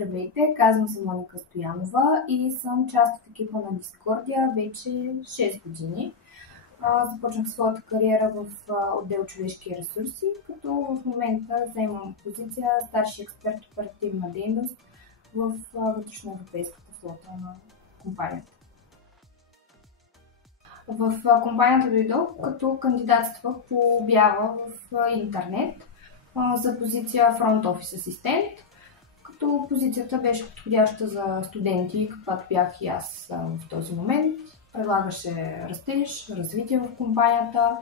Здравейте, казвам се Моника Стоянова и съм част от екипа на Дискордия вече 6 години. Започнах своята кариера в отдел човешки ресурси, като в момента заемам позиция старши експерт оперативна дейност в вътрешноевропейската флота на компанията. В компанията дойдох като кандидатствах по обява в интернет за позиция Front Office асистент, като позицията беше подходяща за студенти, каквато бях и аз в този момент. Предлагаше растеж, развитие в компанията,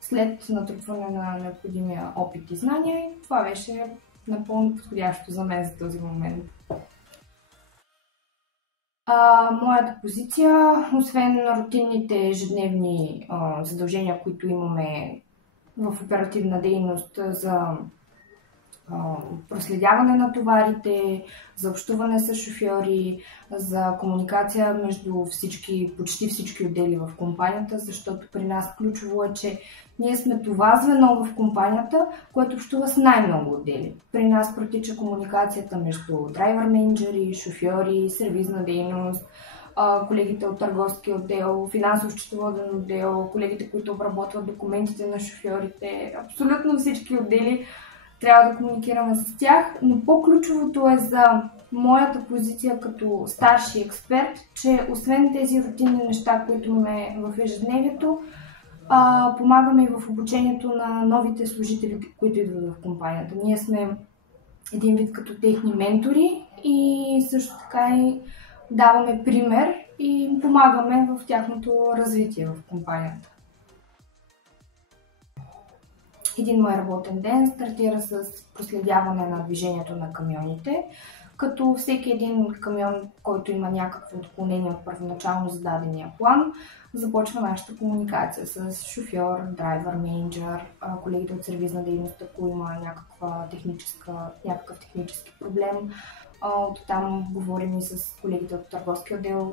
след натрупване на необходимия опит и знания. Това беше напълно подходящо за мен за този момент. Моята позиция, освен рутинните ежедневни задължения, които имаме в оперативна дейност за проследяване на товарите, за общуване с шофьори, за комуникация между почти всички отдели в компанията, защото при нас ключово е, че ние сме това звено в компанията, което общува с най-много отдели. При нас протича комуникацията между драйвер менеджери, шофьори, сервизна дейност, колегите от търговски отдел, финансово-счетоводен отдел, колегите, които обработват документите на шофьорите, абсолютно всички отдели трябва да комуникираме с тях, но по-ключовото е за моята позиция като старши експерт, че освен тези рутинни неща, които имаме в ежедневието, помагаме и в обучението на новите служители, които идват в компанията. Ние сме един вид като техни ментори и също така и даваме пример и им помагаме в тяхното развитие в компанията. Един мой работен ден стартира с проследяване на движението на камионите, като всеки един камион, който има някакво отклонение от първоначално зададения план, започва нашата комуникация с шофьор, драйвер, менеджер, колегите от сервизна дейност, ако има някакъв технически проблем. Оттам говорим и с колегите от търговски отдел.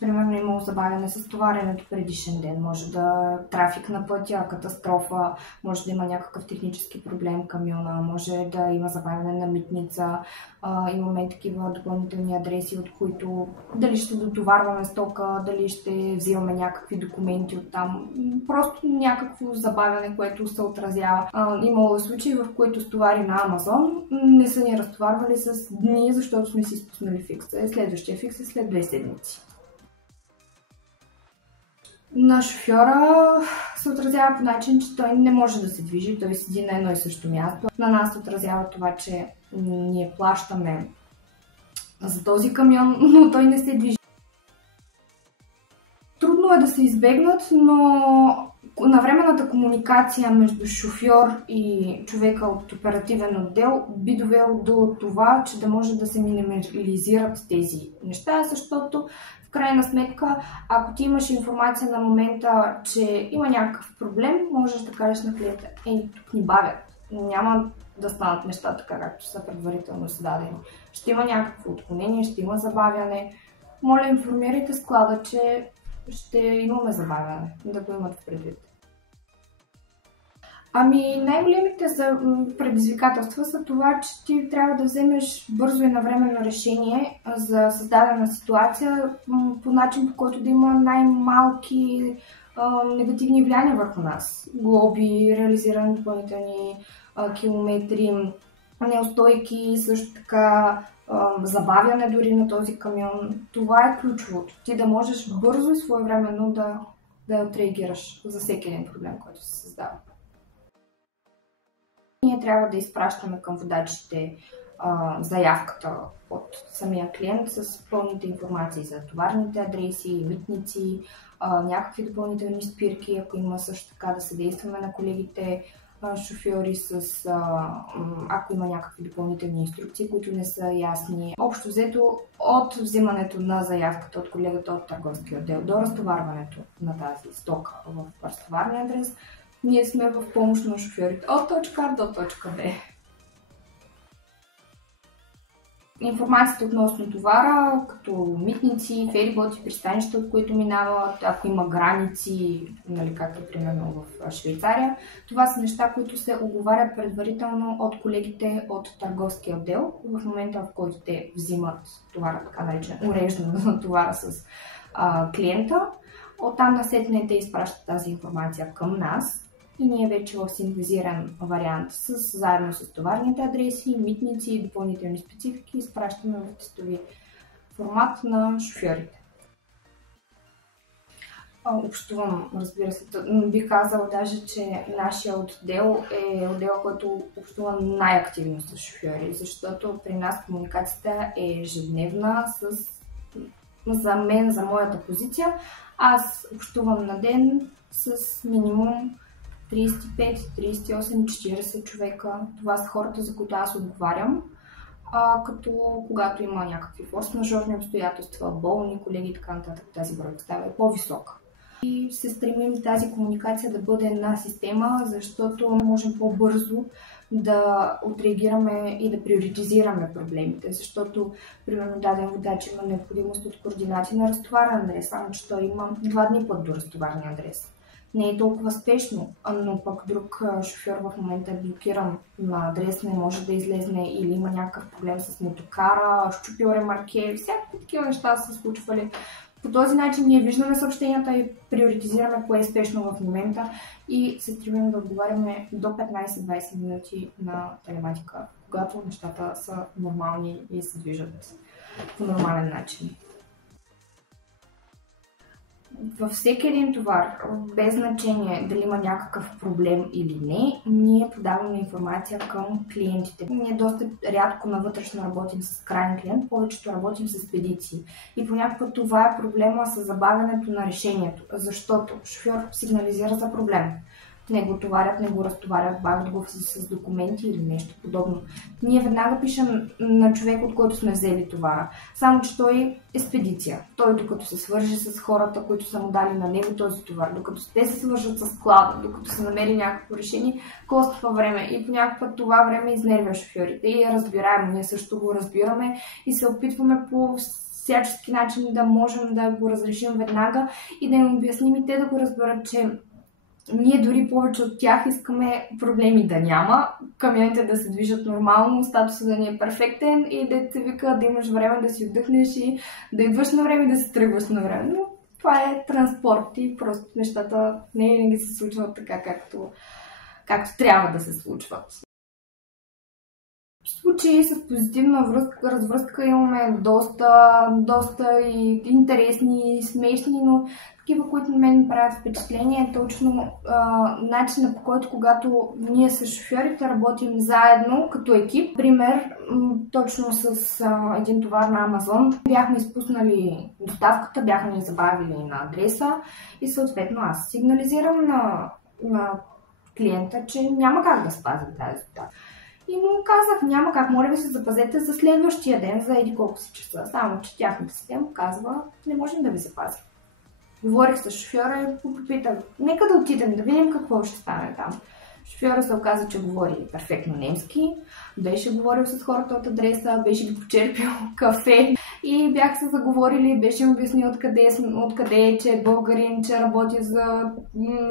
Примерно имало забавяне с товаренето предишен ден, може да трафик на пътя, катастрофа, може да има някакъв технически проблем камиона, може да има забавяне на митница, имаме такива допълнителни адреси, от които дали ще дотоварваме стока, дали ще взимаме някакви документи оттам, просто някакво забавяне, което се отразява. Имало случаи, в които с товари на Амазон не са ни разтоварвали с дни, защото сме си изпуснали фикса. Следващия фикс е след 2 седмици. На шофьора се отразява по начин, че той не може да се движи, той седи на едно и също място. На нас се отразява това, че ние плащаме за този камион, но той не се движи. Трудно е да се избегнат, но навременната комуникация между шофьор и човека от оперативен отдел би довело до това, че да може да се минимализират тези неща, защото в крайна сметка, ако ти имаш информация на момента, че има някакъв проблем, можеш да кажеш на клиента: тук ни бавят, няма да станат нещата така, както са предварително зададени. Ще има някакво отклонение, ще има забавяне. Моля, информирайте склада, че ще имаме забавяне, да го имат в предвид. Най-големите предизвикателства са това, че ти трябва да вземеш бързо и навременно решение за създадена ситуация по начин, по който да има най-малки негативни влияния върху нас. Глоби, реализиране допълнителни километри, неустойки, също така забавяне дори на този камион. Това е ключовото. Ти да можеш бързо и своевременно да отреагираш за всеки един проблем, който се създава. Ние трябва да изпращаме към водачите заявката от самия клиент с пълните информации за товарните адреси, митници, някакви допълнителни спирки, ако има също така да съдействаме на колегите шофьори ако има някакви допълнителни инструкции, които не са ясни. Общо взето, от взимането на заявката от колегата от търговски отдел до разтоварването на тази стока в разтоварния адрес, ние сме в помощ на шофьорите от точка А до точка Б. Информацията относно товара, като митници, фериботи, пристанища, от които минават, ако има граници, нали, както примерно в Швейцария. Това са неща, които се оговарят предварително от колегите от търговския отдел в момента, в който те взимат товара, така наречен, уреждане на товара с клиента. Оттам насетне те изпращат тази информация към нас. И ние вече в синтезиран вариант заедно с товарните адреси, митници и допълнителни специфики изпращаме в тестови формат на шофьорите. Общувам, разбира се. Бих казала даже, че нашия отдел е отдел, който общува най-активно с шофьори, защото при нас комуникацията е ежедневна за мен, за моята позиция. Аз общувам на ден с минимум 35, 38, 40 човека. Това са хората, за които аз отговарям. Като когато има някакви форс-мажорни обстоятелства, болни колеги и така нататък, тази бройка става по-висока. И се стремим тази комуникация да бъде една система, защото можем по-бързо да отреагираме и да приоритизираме проблемите, защото, примерно, даден водач има необходимост от координати на разтоварен адрес, само че той има 2 дни път до разтоварния адрес. Не е толкова спешно, но пък друг шофьор в момента е блокиран на адрес, не може да излезне или има някакъв проблем с мотокара, щупил ремарке, всякакви такива неща са случвали. По този начин ние виждаме съобщенията и приоритизираме кое е спешно в момента и се стремим да отговаряме до 15-20 минути на телематика, когато нещата са нормални и се движат по нормален начин. Във всеки един товар, без значение дали има някакъв проблем или не, ние подаваме информация към клиентите. Ние доста рядко на вътрешно работим с крайен клиент, повечето работим с спедиции. И понякога това е проблема с забавянето на решението, защото шофьор сигнализира за проблем. Не го товарят, не го разтоварят, бавят го с документи или нещо подобно. Ние веднага пишем на човек, от който сме взели товара. Само че той е спедиция. Той докато се свържи с хората, които са му дали на него този товар, докато те се свържат с склада, докато се намери някакво решение, коства време. И понякога това време изнервя шофьорите. И е разбираемо. Ние също го разбираме и се опитваме по всячески начин да можем да го разрешим веднага и да им обясним и те да го разберат, че ние дори повече от тях искаме проблеми да няма, камионите да се движат нормално, статусът да ни е перфектен и да те вика да имаш време да си отдъхнеш и да идваш на време и да се тръгваш на време. Но това е транспорт и просто нещата не винаги се случват така, както трябва да се случват. В случаи с позитивна развръзка имаме доста и интересни, и смешни, но такива, които на мен правят впечатление, е точно начинът, по който когато ние с шофьорите работим заедно като екип. Пример, точно с един товар на Амазон. Бяхме изпуснали доставката, бяхме ни забавили на адреса и съответно аз сигнализирам на клиента, че няма как да спазим тази доставка. И му казах, няма как, моля ви се запазете за следващия ден, за еди колко си часа. Само че тяхната система казва, не можем да ви запазим. Говорих с шофьора и попитах, нека да отидем, да видим какво ще стане там. Шофьора се оказа, че говори перфектно немски, беше говорил с хората от адреса, беше ги почерпил кафе и бях се заговорили, беше обяснил откъде е, че е българин, че работи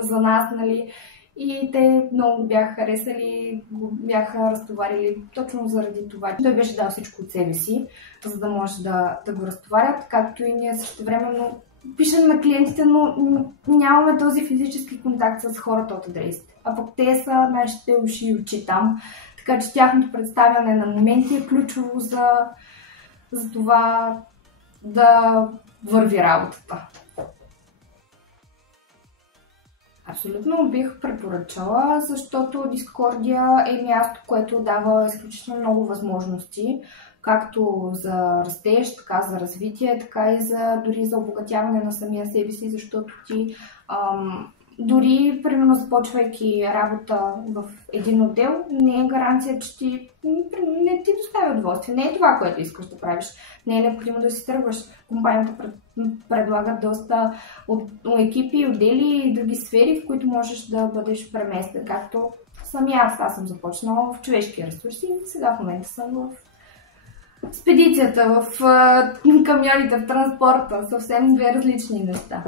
за нас, нали. И те много бяха харесали, го бяха разтоварили точно заради това. Той беше дал всичко от себе си, за да може да го разтоварят, както и ние същевременно пишем на клиентите, но нямаме този физически контакт с хората от адресите. А пък те са нашите уши и очи там, така че тяхното представяне на моменти е ключово за това да върви работата. Абсолютно бих препоръчала, защото Дискордия е място, което дава изключително много възможности, както за растеж, така за развитие, така и дори за обогатяване на самия себе си, защото ти дори, примерно, започвайки работа в един отдел, не е гаранция, че не ти доставя удоволствие. Не е това, което искаш да правиш. Не е необходимо да си тръгваш. Компанията предлага доста от екипи, отдели и други сфери, в които можеш да бъдеш преместен. Както самия аз съм започнала в човешки ресурси и сега в момента съм в спедицията, в камионите, в транспорта. Съвсем две различни неща.